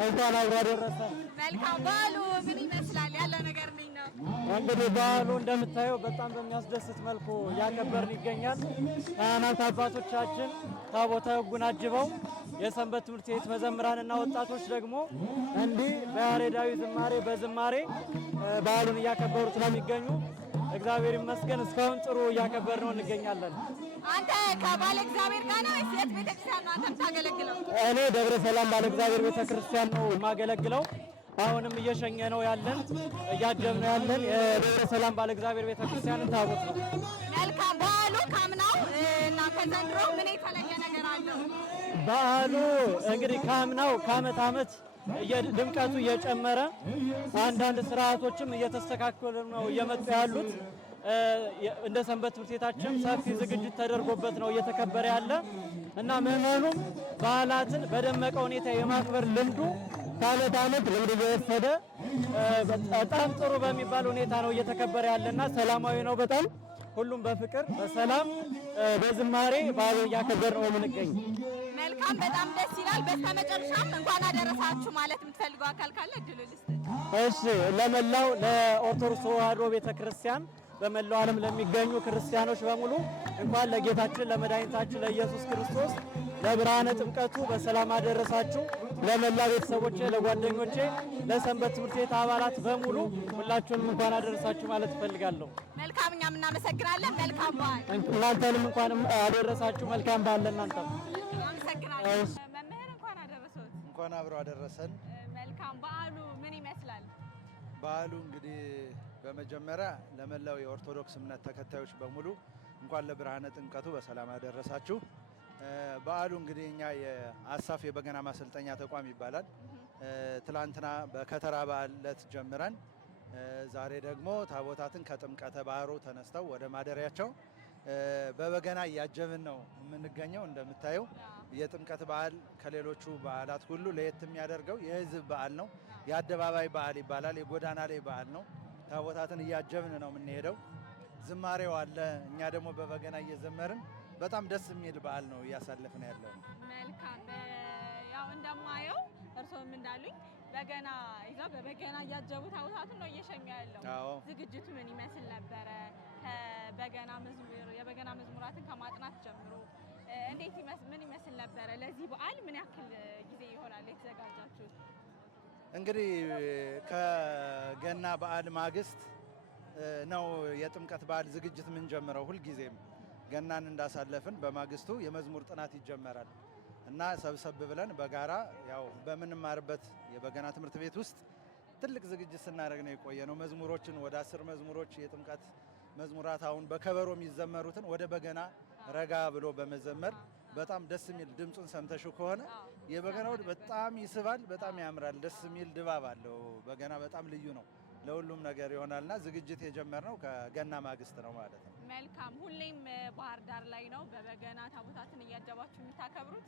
እንኳን አብሮ አደረሰ። መልካም በዓሉ ምን ይመስላል? ያለው ነገር ምን ነው? እንግዲህ በዓሉ እንደምታየው በጣም በሚያስደስት መልኩ እያከበርን ይገኛል። ካህናት አባቶቻችን ታቦተ ሕጉን አጅበው የሰንበት ትምህርት ቤት መዘምራንና ወጣቶች ደግሞ እንዲህ በያሬዳዊ ዝማሬ በዝማሬ በዓሉን እያከበሩት ስለሚገኙ እግዚአብሔር ይመስገን እስካሁን ጥሩ እያከበር ነው እንገኛለን። አንተ ከባለ እግዚአብሔር ጋር ነው ወይስ የት ቤተክርስቲያን ነው አንተ የምታገለግለው? እኔ ደብረ ሰላም ባለ እግዚአብሔር ቤተክርስቲያን ነው የማገለግለው። አሁንም እየሸኘ ነው ያለን እያጀብ ነው ያለን የደብረ ሰላም ባለ እግዚአብሔር ቤተክርስቲያንን ታቦት ነው። መልካም በዓሉ ካምናው እና ከዘንድሮ ምን የተለየ ነገር አለው? በዓሉ እንግዲህ ካምናው ከዓመት ዓመት ድምቀቱ እየጨመረ አንዳንድ ስርዓቶችም እየተስተካከሉ ነው እየመጡ ያሉት። እንደ ሰንበት ትምህርት ቤታችን ሰፊ ዝግጅት ተደርጎበት ነው እየተከበረ ያለ እና ምዕመኑም በዓላትን በደመቀ ሁኔታ የማክበር ልምዱ ከዓመት ዓመት ልምድ እየወሰደ በጣም ጥሩ በሚባል ሁኔታ ነው እየተከበረ ያለና ሰላማዊ ነው። በጣም ሁሉም በፍቅር በሰላም በዝማሬ በዓሉን እያከበር ነው የምንገኝ። መልካም በጣም ደስ ይላል። በስተመጨረሻም እንኳን አደረሳችሁ ማለት የምትፈልገው አካል ካለ እድሉ ልስጥ። እሺ፣ ለመላው ለኦርቶዶክስ ተዋሕዶ ቤተክርስቲያን በመላው ዓለም ለሚገኙ ክርስቲያኖች በሙሉ እንኳን ለጌታችን ለመድኃኒታችን ለኢየሱስ ክርስቶስ ለብርሃነ ጥምቀቱ በሰላም አደረሳችሁ። ለመላ ቤተሰቦቼ፣ ለጓደኞቼ፣ ለሰንበት ትምህርት ቤት አባላት በሙሉ ሁላችሁንም እንኳን አደረሳችሁ ማለት እፈልጋለሁ። መልካም፣ እኛም እናመሰግናለን። መልካም በዓል። እናንተንም እንኳን አደረሳችሁ። መልካም በዓል ለእናንተ። አመሰግናለሁ። መምህር እንኳን አደረሰዎት። እንኳን አብሮ አደረሰን። መልካም። በዓሉ ምን ይመስላል? በዓሉ እንግዲህ በመጀመሪያ ለመላው የኦርቶዶክስ እምነት ተከታዮች በሙሉ እንኳን ለብርሃነ ጥምቀቱ በሰላም አደረሳችሁ። በዓሉ እንግዲህ እኛ የአሳፍ የበገና ማሰልጠኛ ተቋም ይባላል። ትላንትና በከተራ በዓል ዕለት ጀምረን ዛሬ ደግሞ ታቦታትን ከጥምቀተ ባህሩ ተነስተው ወደ ማደሪያቸው በበገና እያጀብን ነው የምንገኘው። እንደምታየው የጥምቀት በዓል ከሌሎቹ በዓላት ሁሉ ለየት የሚያደርገው የሕዝብ በዓል ነው። የአደባባይ በዓል ይባላል። የጎዳና ላይ በዓል ነው። ታቦታትን እያጀብን ነው የምንሄደው። ዝማሬው አለ። እኛ ደግሞ በበገና እየዘመርን በጣም ደስ የሚል በዓል ነው እያሳለፍን ያለው። መልካም። ያው እንደማየው እርስዎም እንዳሉኝ በገና ይዘው በበገና እያጀቡ ታቦታቱን ነው እየሸኙ ያለው። ዝግጅቱ ምን ይመስል ነበረ? ከበገና መዝሙር የበገና መዝሙራትን ከማጥናት ጀምሮ እንዴት ምን ይመስል ነበረ? ለዚህ በዓል ምን ያክል ጊዜ ይሆናል የተዘጋጃችሁት? እንግዲህ ከገና በዓል ማግስት ነው የጥምቀት በዓል ዝግጅት ምን ጀምረው። ሁልጊዜም ገናን እንዳሳለፍን በማግስቱ የመዝሙር ጥናት ይጀመራል እና ሰብሰብ ብለን በጋራ ያው በምንማርበት የበገና ትምህርት ቤት ውስጥ ትልቅ ዝግጅት ስናደርግ ነው የቆየ ነው። መዝሙሮችን ወደ 10 መዝሙሮች የጥምቀት መዝሙራት አሁን በከበሮ የሚዘመሩትን ወደ በገና ረጋ ብሎ በመዘመር በጣም ደስ የሚል ድምፁን ሰምተሽው ከሆነ የበገናው በጣም ይስባል፣ በጣም ያምራል፣ ደስ የሚል ድባብ አለው። በገና በጣም ልዩ ነው፣ ለሁሉም ነገር ይሆናልና ዝግጅት የጀመርነው ከገና ማግስት ነው ማለት ነው። መልካም። ሁሌም ባህር ዳር ላይ ነው በበገና ታቦታትን እያጀባችሁ የምታከብሩት?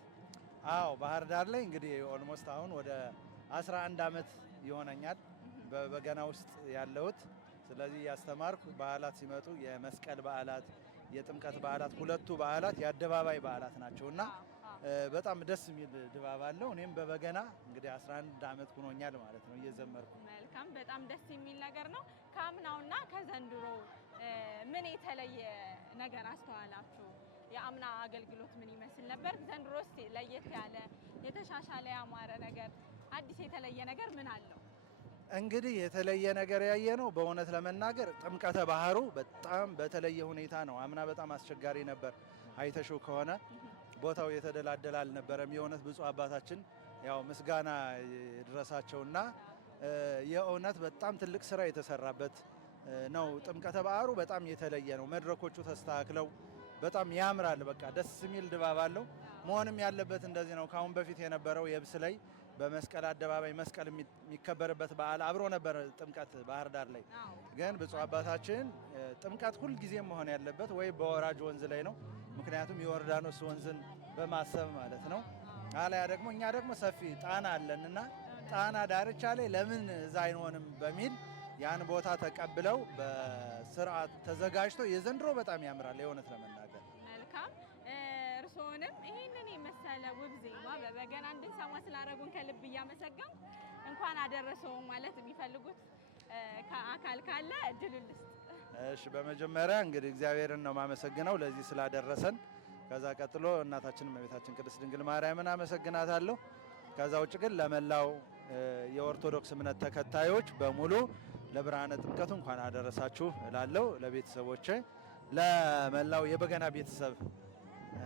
አዎ፣ ባህር ዳር ላይ እንግዲህ ኦልሞስት አሁን ወደ 11 ዓመት ይሆነኛል በበገና ውስጥ ያለሁት። ስለዚህ ያስተማርኩ በዓላት ሲመጡ የመስቀል በዓላት፣ የጥምቀት በዓላት ሁለቱ በዓላት የአደባባይ በዓላት ናቸውና በጣም ደስ የሚል ድባብ አለው። እኔም በበገና እንግዲህ 11 ዓመት ሆኖኛል ማለት ነው እየዘመርኩ። መልካም፣ በጣም ደስ የሚል ነገር ነው። ከአምናውና ከዘንድሮ ምን የተለየ ነገር አስተዋላችሁ? የአምና አገልግሎት ምን ይመስል ነበር? ዘንድሮስ ለየት ያለ የተሻሻለ ያማረ ነገር አዲስ የተለየ ነገር ምን አለው? እንግዲህ የተለየ ነገር ያየ ነው በእውነት ለመናገር ጥምቀተ ባህሩ በጣም በተለየ ሁኔታ ነው። አምና በጣም አስቸጋሪ ነበር። አይተሽው ከሆነ ቦታው የተደላደለ አልነበረም። የእውነት ብፁዕ አባታችን ያው ምስጋና ይድረሳቸውና የእውነት በጣም ትልቅ ስራ የተሰራበት ነው። ጥምቀተ ባህሩ በጣም የተለየ ነው። መድረኮቹ ተስተካክለው በጣም ያምራል። በቃ ደስ የሚል ድባብ አለው። መሆንም ያለበት እንደዚህ ነው። ካሁን በፊት የነበረው የብስ ላይ በመስቀል አደባባይ መስቀል የሚከበርበት በዓል አብሮ ነበር ጥምቀት ባህር ዳር ላይ። ግን ብፁዕ አባታችን ጥምቀት ሁልጊዜም መሆን ያለበት ወይ በወራጅ ወንዝ ላይ ነው፣ ምክንያቱም የዮርዳኖስ ወንዝን በማሰብ ማለት ነው። አለያ ደግሞ እኛ ደግሞ ሰፊ ጣና አለንና ጣና ዳርቻ ላይ ለምን እዛ አይሆንም በሚል ያን ቦታ ተቀብለው በስርዓት ተዘጋጅቶ የዘንድሮ በጣም ያምራል የእውነት ለመናገር። መልካም። እርስዎንም ይህንን የመሰለ በመሰለ ውብ ዜማ በበገና እንድንሰማ ስላደረጉን ከልብ እያመሰገንኩ እንኳን አደረሰው ማለት የሚፈልጉት አካል ካለ እድል ልስጥ። እሺ በመጀመሪያ እንግዲህ እግዚአብሔርን ነው ማመሰግነው ለዚህ ስላደረሰን። ከዛ ቀጥሎ እናታችን እመቤታችን ቅድስት ድንግል ማርያምን አመሰግናታለሁ። ከዛ ውጭ ግን ለመላው የኦርቶዶክስ እምነት ተከታዮች በሙሉ ለብርሃነ ጥምቀቱ እንኳን አደረሳችሁ እላለሁ። ለቤተሰቦቼ ለመላው የበገና ቤተሰብ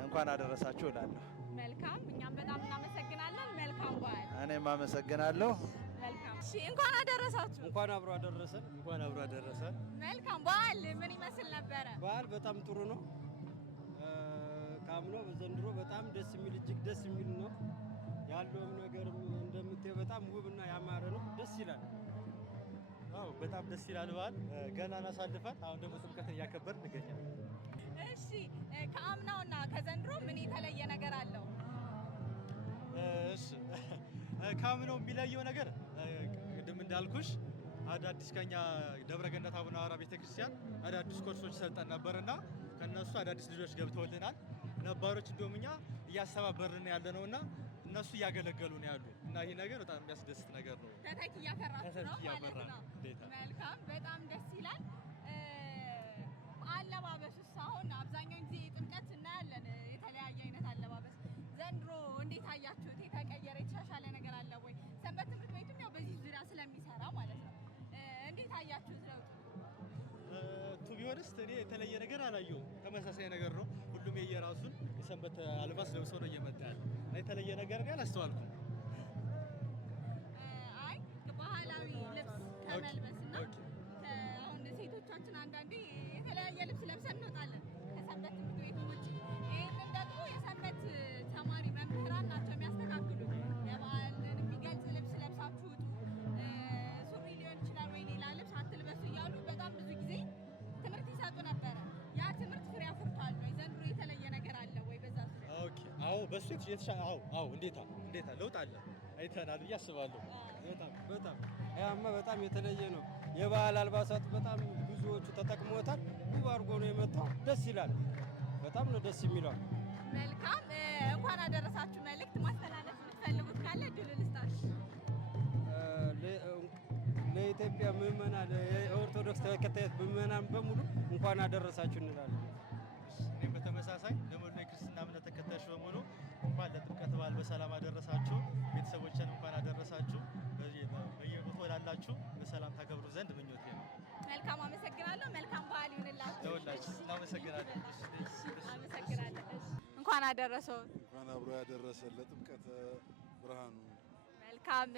እንኳን አደረሳችሁ እላለሁ። መልካም፣ እኛም በጣም እናመሰግናለን። መልካም በዓል። እኔም አመሰግናለሁ። መልካም። እሺ እንኳን አደረሳችሁ። እንኳን አብሮ አደረሰን። እንኳን አብሮ አደረሰን። መልካም በዓል ምን ይመስል ነበረ? በዓል በጣም ጥሩ ነው። ካምኖ በዘንድሮ በጣም ደስ የሚል እጅግ ደስ የሚል ነው ያለውም ነገር እንደምታየው በጣም ውብና ያማረ ነው። ደስ ይላል። አዎ በጣም ደስ ይላል። በዓል ገናን አሳልፈን አሁን ደግሞ ጥምቀት እያከበርን እንገኛለን። እሺ ከአምናውና ከዘንድሮ ምን የተለየ ነገር አለው? እሺ ካምናው የሚለየው ነገር ቅድም እንዳልኩሽ አዳዲስ ከኛ ደብረገነት አቡነ ሐራ ቤተክርስቲያን አዳዲስ ኮርሶች ሰልጠን ነበርና ከነሱ አዳዲስ ልጆች ገብተውልናል። ነባሮች እንደውም እኛ እያስተባበርን ያለ ነውና እነሱ እያገለገሉ ነው ያሉ እና ይሄ ነገር በጣም የሚያስደስት ነገር ነው። ተተኪ እያፈራችሁ ነው ማለት ነው። መልካም፣ በጣም ደስ ይላል። አለባበሱስ አሁን አብዛኛውን ጊዜ ጥምቀት እናያለን የተለያየ አይነት አለባበስ። ዘንድሮ እንዴት አያችሁት? የተቀየረ የተሻሻለ ነገር አለ ወይ? ሰንበት ትምህርት ቤቱም ያው በዚህ ዙሪያ ስለሚሰራ ማለት ነው። እንዴት አያችሁት ለውጡ? ቱ ቢሆንስ እኔ የተለየ ነገር አላየሁም። ተመሳሳይ ነገር ነው። ሁሉም የየራሱን የሰንበት አልባስ ለብሶ ነው እየመጣ ያለ። የተለየ ነገር ግን አላስተዋልኩም። አይ ባህላዊ ልብስ ከመልበስና አሁን ሴቶቻችን አንዳንዴ የተለያየ ልብስ ለብሰን እንወጣለን ከሰንበት ትምህርት ቤቱ ውጭ። ይህንን ደግሞ የሰንበት ተማሪ መምህራን ናቸው የሚያስተካክሉ። የበዓልን የሚገልጽ ልብስ ለብሳችሁ ውጡ፣ ሱሪ ሊሆን ይችላል ወይ ሌላ ልብስ አትልበሱ እያሉ በጣም ብዙ ጊዜ ትምህርት ይሰጡ ነበረ። ያ ትምህርት ፍሬ አፍርቷል ወይ? ዘንድሮ የተለየ ነገር አለ ወይ በዛ ዙሪያ? ኦኬ አዎ፣ በሱ የተሻለ አዎ፣ እንዴታ ለውጥ አለ አይተናል ብዬ አስባለሁ። በጣም ያማ በጣም የተለየ ነው። የባህል አልባሳት በጣም ብዙዎቹ ተጠቅሞታል። ውብ አድርጎ ነው የመጣው። ደስ ይላል። በጣም ነው ደስ የሚለው። መልካም። እንኳን አደረሳችሁ መልእክት ማስተላለፍ የምትፈልጉት ካለ እድል ልስጣችሁ። ለኢትዮጵያ ምዕመናን የኦርቶዶክስ ተከታዮች ምዕመናን በሙሉ እንኳን አደረሳችሁ እንላለን። እኔም በተመሳሳይ ለሞላ ክርስትና እምነት ተከታዮች በሙሉ እንኳን ለጥምቀት በዓል በሰላም አደረሳችሁ። ቤተሰቦችን እንኳን አደረሳችሁ። በየቦታው ላላችሁ በሰላም ታከብሩ ዘንድ ምኞቴ ነው። መልካም፣ አመሰግናለሁ። መልካም በዓል ይሁንላችሁ። ለሁላችሁ እናመሰግናለን። አመሰግናለሁ። እንኳን አደረሰው። እንኳን አብሮ ያደረሰን ለጥምቀተ ብርሃኑ። መልካም።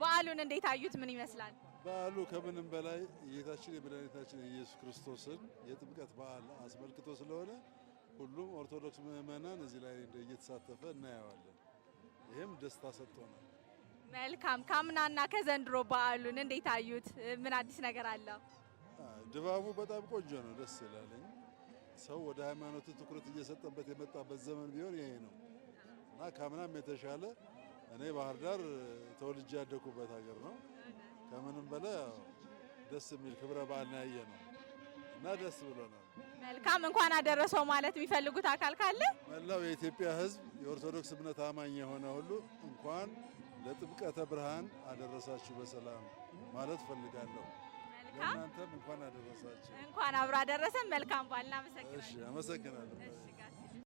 በዓሉን እንዴት አዩት? ምን ይመስላል? በዓሉ ከምንም በላይ የጌታችን የመድኃኒታችን የኢየሱስ ክርስቶስን የጥምቀት በዓል አስመልክቶ ስለሆነ ሁሉም ኦርቶዶክስ ምዕመናን እዚህ ላይ እየተሳተፈ እናየዋለን። ይህም ደስታ ሰጥቶናል። መልካም። ካምናና ከዘንድሮ በዓሉን እንዴት አዩት? ምን አዲስ ነገር አለው? ድባቡ በጣም ቆንጆ ነው፣ ደስ ይላል። ሰው ወደ ሃይማኖቱ ትኩረት እየሰጠበት የመጣበት ዘመን ቢሆን ይሄ ነው እና ካምናም የተሻለ እኔ ባህር ዳር ተወልጄ ያደኩበት ሀገር ነው። ከምንም በላይ ደስ የሚል ክብረ በዓል ያየ ነው እና ደስ ብሎናል። መልካም። እንኳን አደረሰው ማለት የሚፈልጉት አካል ካለ? መላው የኢትዮጵያ ሕዝብ የኦርቶዶክስ እምነት አማኝ የሆነ ሁሉ እንኳን ለጥምቀተ ብርሃን አደረሳችሁ በሰላም ማለት ፈልጋለሁ። ለእናንተም እንኳን አደረሳችሁ። እንኳን አብሮ አደረሰን። መልካም በዓል። እናመሰግናለን። እሺ፣ አመሰግናለሁ።